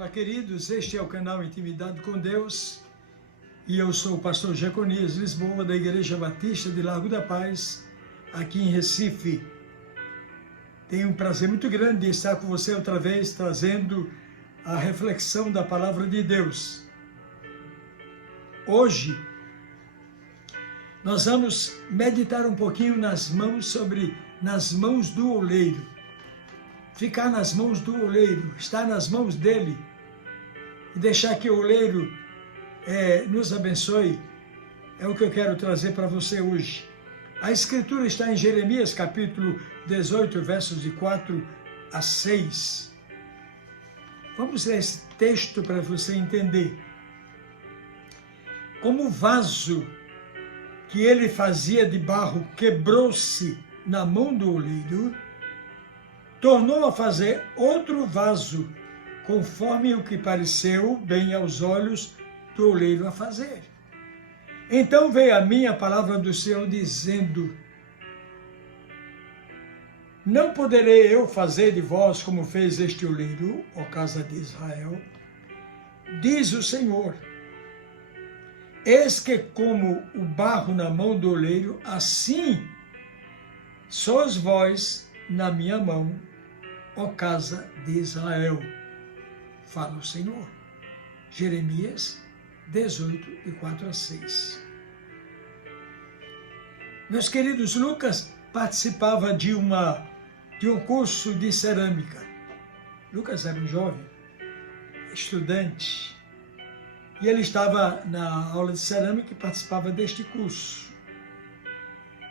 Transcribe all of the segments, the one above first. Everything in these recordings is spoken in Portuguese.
Olá, queridos, este é o canal Intimidade com Deus e eu sou o pastor Jeconias Lisboa, da Igreja Batista de Largo da Paz, aqui em Recife. Tenho um prazer muito grande de estar com você outra vez, trazendo a reflexão da Palavra de Deus. Hoje, nós vamos meditar um pouquinho nas mãos do oleiro. Ficar nas mãos do oleiro, estar nas mãos dele e deixar que o oleiro nos abençoe, é o que eu quero trazer para você hoje. A Escritura está em Jeremias, capítulo 18, versos de 4 a 6. Vamos ler esse texto para você entender. Como o vaso que ele fazia de barro quebrou-se na mão do oleiro, tornou a fazer outro vaso, conforme o que pareceu bem aos olhos do oleiro a fazer. Então veio a mim a palavra do Senhor, dizendo: não poderei eu fazer de vós como fez este oleiro, ó casa de Israel? Diz o Senhor: eis que como o barro na mão do oleiro, assim sois vós na minha mão, ó casa de Israel, fala o Senhor. Jeremias 18, de 4 a 6. Meus queridos, Lucas participava de um curso de cerâmica. Lucas era um jovem, estudante, e ele estava na aula de cerâmica e participava deste curso.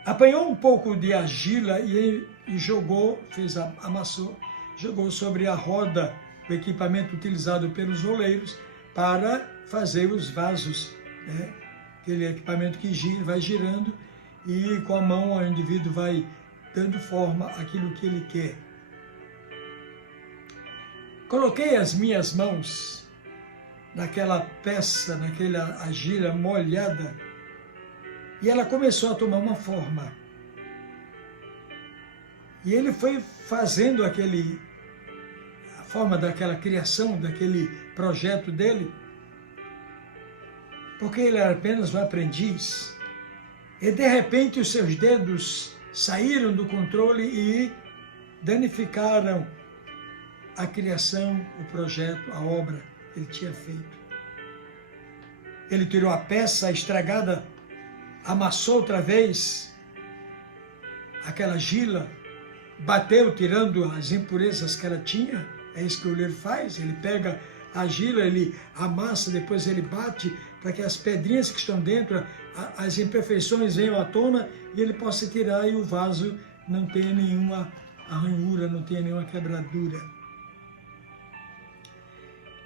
Apanhou um pouco de argila e jogou, amassou, jogou sobre a roda, o equipamento utilizado pelos oleiros para fazer os vasos, né? Aquele equipamento que gira, vai girando e com a mão o indivíduo vai dando forma àquilo que ele quer. Coloquei as minhas mãos naquela peça, naquela argila molhada, e ela começou a tomar uma forma. E ele foi fazendo a forma daquela criação, daquele projeto dele, porque ele era apenas um aprendiz. E de repente os seus dedos saíram do controle e danificaram a criação, o projeto, a obra que ele tinha feito. Ele tirou a peça estragada, amassou outra vez aquela argila, bateu tirando as impurezas que ela tinha. É isso que o oleiro faz, ele pega a argila, ele amassa, depois ele bate para que as pedrinhas que estão dentro, as imperfeições venham à tona e ele possa tirar e o vaso não tenha nenhuma arranhura, não tenha nenhuma quebradura.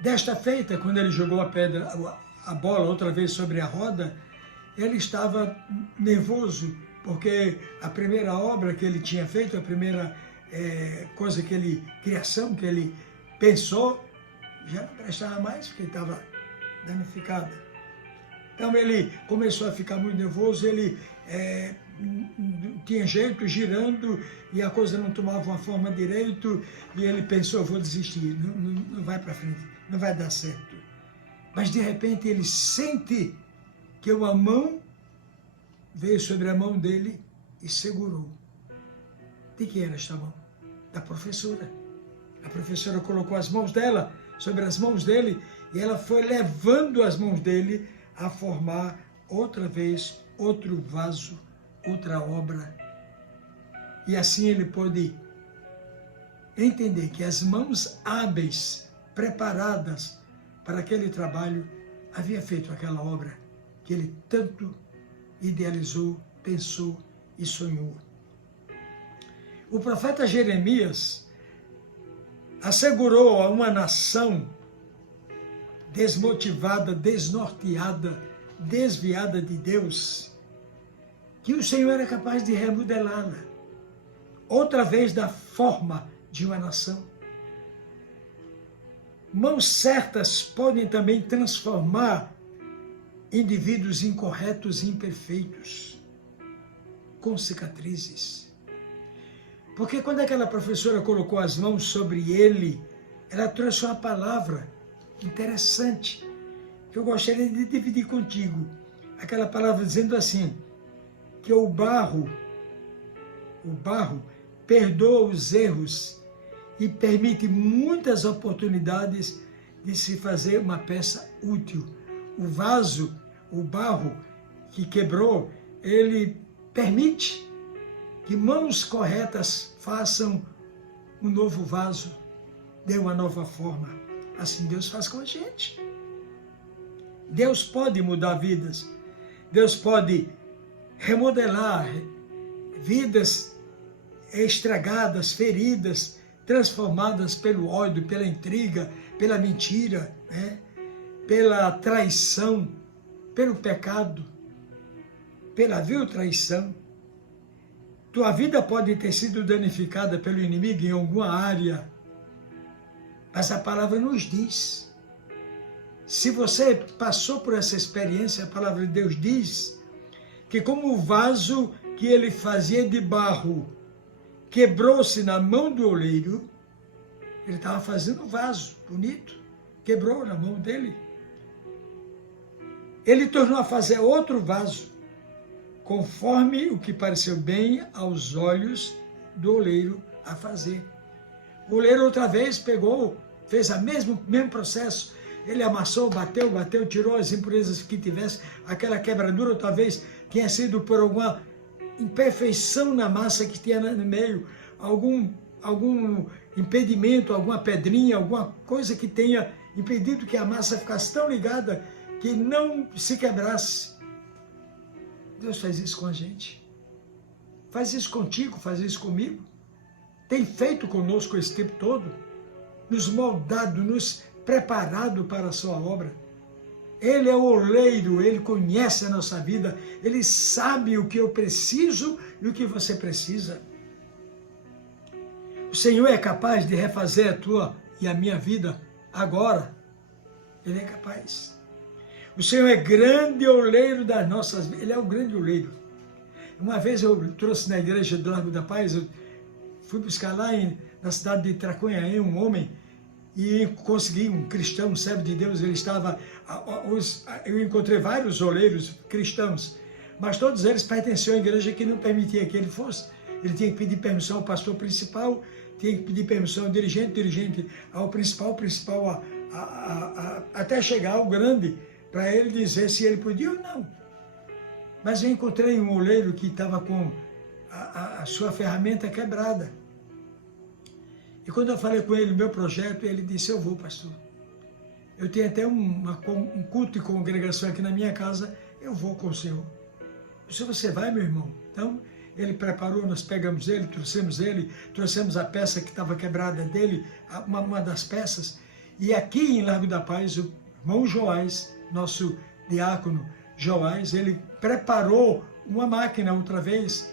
Desta feita, quando ele jogou a bola outra vez sobre a roda, ele estava nervoso, porque a primeira obra que ele tinha feito, a primeira criação que ele pensou, já não prestava mais, porque estava danificada. Então ele começou a ficar muito nervoso, ele tinha jeito, girando, e a coisa não tomava uma forma direito, e ele pensou: vou desistir, não vai para frente, não vai dar certo. Mas de repente ele sente que uma mão veio sobre a mão dele e segurou. De quem era esta mão? Da professora. A professora colocou as mãos dela sobre as mãos dele e ela foi levando as mãos dele a formar outra vez outro vaso, outra obra. E assim ele pôde entender que as mãos hábeis, preparadas para aquele trabalho, havia feito aquela obra que ele tanto idealizou, pensou e sonhou. O profeta Jeremias assegurou a uma nação desmotivada, desnorteada, desviada de Deus, que o Senhor era capaz de remodelá-la, outra vez da forma de uma nação. Mãos certas podem também transformar indivíduos incorretos e imperfeitos, com cicatrizes. Porque quando aquela professora colocou as mãos sobre ele, ela trouxe uma palavra interessante, que eu gostaria de dividir contigo. Aquela palavra dizendo assim, que o barro perdoa os erros e permite muitas oportunidades de se fazer uma peça útil. O vaso, o barro que quebrou, ele permite que mãos corretas façam um novo vaso, dê uma nova forma. Assim Deus faz com a gente. Deus pode mudar vidas. Deus pode remodelar vidas estragadas, feridas, transformadas pelo ódio, pela intriga, pela mentira, né? Pela traição, pelo pecado, pela vil traição. Tua vida pode ter sido danificada pelo inimigo em alguma área, mas a palavra nos diz. Se você passou por essa experiência, a palavra de Deus diz que como o vaso que ele fazia de barro quebrou-se na mão do oleiro, ele estava fazendo um vaso bonito, quebrou na mão dele. Ele tornou a fazer outro vaso, conforme o que pareceu bem aos olhos do oleiro a fazer. O oleiro outra vez pegou, fez o mesmo processo. Ele amassou, bateu, tirou as impurezas que tivesse. Aquela quebradura outra vez tinha sido por alguma imperfeição na massa que tinha no meio, algum impedimento, alguma pedrinha, alguma coisa que tenha impedido que a massa ficasse tão ligada que não se quebrasse. Deus faz isso com a gente. Faz isso contigo, faz isso comigo. Tem feito conosco esse tempo todo, nos moldado, nos preparado para a sua obra. Ele é o oleiro, ele conhece a nossa vida, ele sabe o que eu preciso e o que você precisa. O Senhor é capaz de refazer a tua e a minha vida agora. Ele é capaz. O Senhor é grande oleiro das nossas vidas. Ele é o grande oleiro. Uma vez eu trouxe na igreja do Largo da Paz, eu fui buscar lá na cidade de Tracunhaém um homem e consegui um cristão, um servo de Deus. Ele estava... Eu encontrei vários oleiros cristãos, mas todos eles pertenciam à igreja que não permitia que ele fosse. Ele tinha que pedir permissão ao pastor principal, tinha que pedir permissão ao dirigente ao principal até chegar ao grande, para ele dizer se ele podia ou não. Mas eu encontrei um oleiro que estava com a sua ferramenta quebrada. E quando eu falei com ele o meu projeto, ele disse, eu vou, pastor. Eu tenho até um culto de congregação aqui na minha casa, eu vou com o senhor. Se você vai, meu irmão? Então, ele preparou, nós pegamos ele, trouxemos a peça que estava quebrada dele, uma das peças. E aqui em Largo da Paz, o irmão Joás, nosso diácono Joás, ele preparou uma máquina outra vez.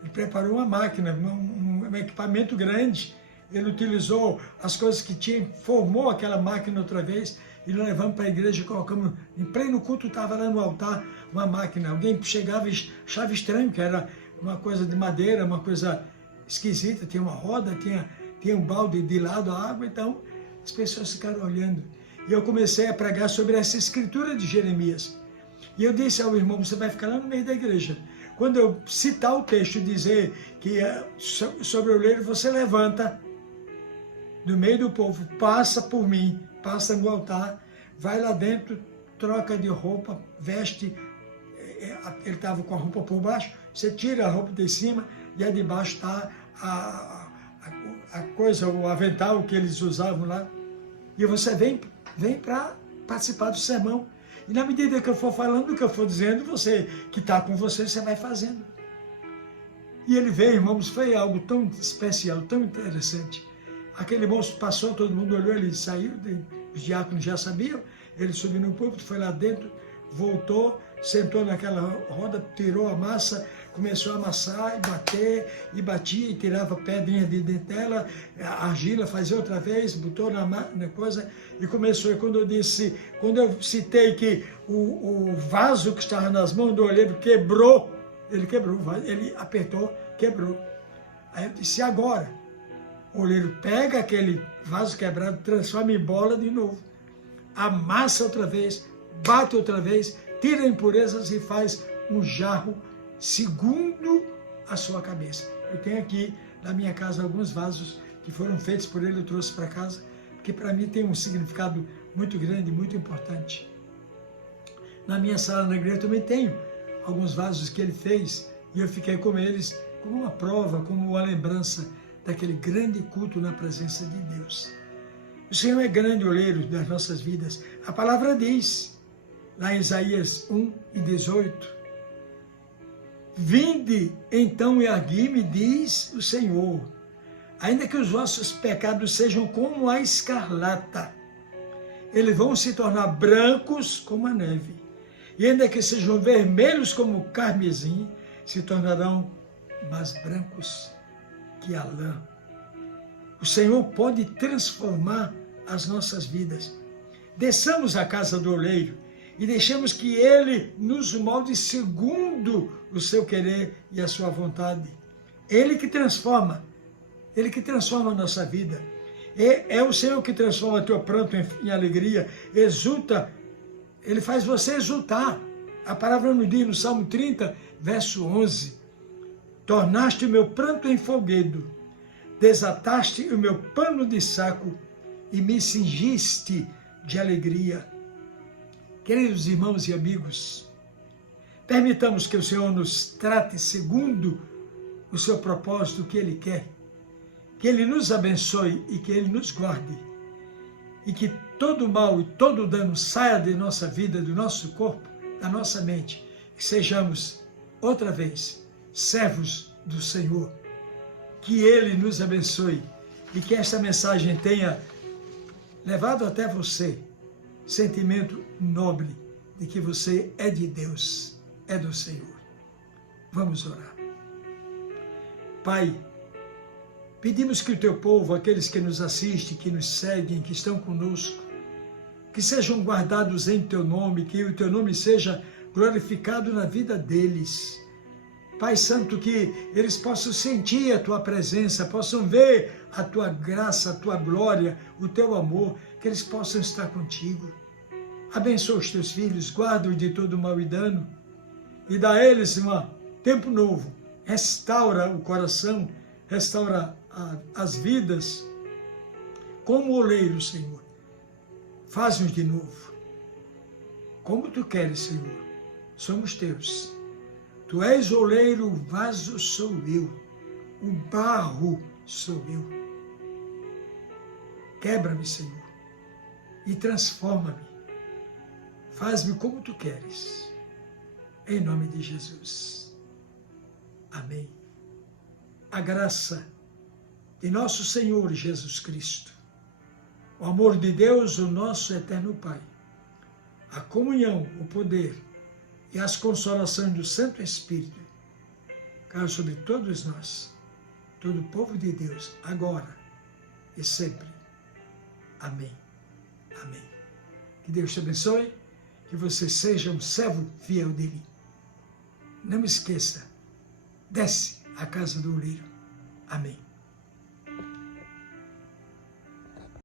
Ele preparou uma máquina, um equipamento grande. Ele utilizou as coisas que tinha, formou aquela máquina outra vez, e nós levamos para a igreja, colocamos, em pleno culto, estava lá no altar uma máquina. Alguém chegava e achava estranho, que era uma coisa de madeira, uma coisa esquisita, tinha uma roda, tinha um balde de lado a água, então as pessoas ficaram olhando. E eu comecei a pregar sobre essa escritura de Jeremias. E eu disse ao irmão, você vai ficar lá no meio da igreja. Quando eu citar o texto e dizer que sobre o oleiro, você levanta no meio do povo, passa por mim, passa no altar, vai lá dentro, troca de roupa, veste, ele estava com a roupa por baixo, você tira a roupa de cima e a de baixo está a coisa, o avental que eles usavam lá, e você vem para participar do sermão. E na medida que eu for falando, que eu for dizendo, você que está com você vai fazendo. E ele veio, irmãos, foi algo tão especial, tão interessante. Aquele moço passou, todo mundo olhou, ele saiu, os diáconos já sabiam, ele subiu no púlpito, foi lá dentro, voltou, sentou naquela roda, tirou a massa, começou a amassar e bater, e batia, e tirava pedrinha de dentro dela, a argila, fazia outra vez, botou na coisa, e começou. E quando eu citei que o vaso que estava nas mãos do oleiro quebrou, ele apertou, quebrou. Aí eu disse, agora? O oleiro pega aquele vaso quebrado, transforma em bola de novo. amassa outra vez, bate outra vez, tira impurezas e faz um jarro segundo a sua cabeça. Eu tenho aqui na minha casa alguns vasos que foram feitos por ele, eu trouxe para casa, porque para mim tem um significado muito grande, muito importante. Na minha sala na igreja também tenho alguns vasos que ele fez e eu fiquei com eles como uma prova, como uma lembrança daquele grande culto na presença de Deus. O Senhor é grande oleiro das nossas vidas. A palavra diz, lá em Isaías 1:18, vinde então e argui-me, diz o Senhor, ainda que os vossos pecados sejam como a escarlata, eles vão se tornar brancos como a neve, e ainda que sejam vermelhos como o carmesim, se tornarão mais brancos que a lã. O Senhor pode transformar as nossas vidas. Desçamos à casa do oleiro e deixemos que Ele nos molde segundo o seu querer e a sua vontade. Ele que transforma a nossa vida. É o Senhor que transforma teu pranto em alegria, exulta, Ele faz você exultar. A palavra nos diz no Salmo 30, verso 11, tornaste o meu pranto em folguedo, desataste o meu pano de saco e me cingiste de alegria. Queridos irmãos e amigos, permitamos que o Senhor nos trate segundo o seu propósito que Ele quer, que Ele nos abençoe e que Ele nos guarde, e que todo mal e todo dano saia de nossa vida, do nosso corpo, da nossa mente, que sejamos outra vez servos do Senhor. Que Ele nos abençoe e que esta mensagem tenha levado até você sentimento nobre de que você é de Deus, é do Senhor. Vamos orar. Pai, pedimos que o teu povo, aqueles que nos assistem, que nos seguem, que estão conosco, que sejam guardados em teu nome, que o teu nome seja glorificado na vida deles. Pai Santo, que eles possam sentir a tua presença, possam ver a tua graça, a tua glória, o teu amor, que eles possam estar contigo. Abençoa os teus filhos, guarda-os de todo mal e dano e dá a eles um tempo novo. Restaura o coração, restaura as vidas, como oleiro, Senhor. Faz-nos de novo, como tu queres, Senhor. Somos teus. Tu és o oleiro, o vaso sou eu, o barro sou eu. Quebra-me, Senhor, e transforma-me. Faz-me como tu queres. Em nome de Jesus. Amém. A graça de nosso Senhor Jesus Cristo, o amor de Deus, o nosso eterno Pai, a comunhão, o poder e as consolações do Santo Espírito caiam sobre todos nós, todo o povo de Deus, agora e sempre. Amém. Amém. Que Deus te abençoe, que você seja um servo fiel dele. Não me esqueça, desce à casa do oleiro. Amém.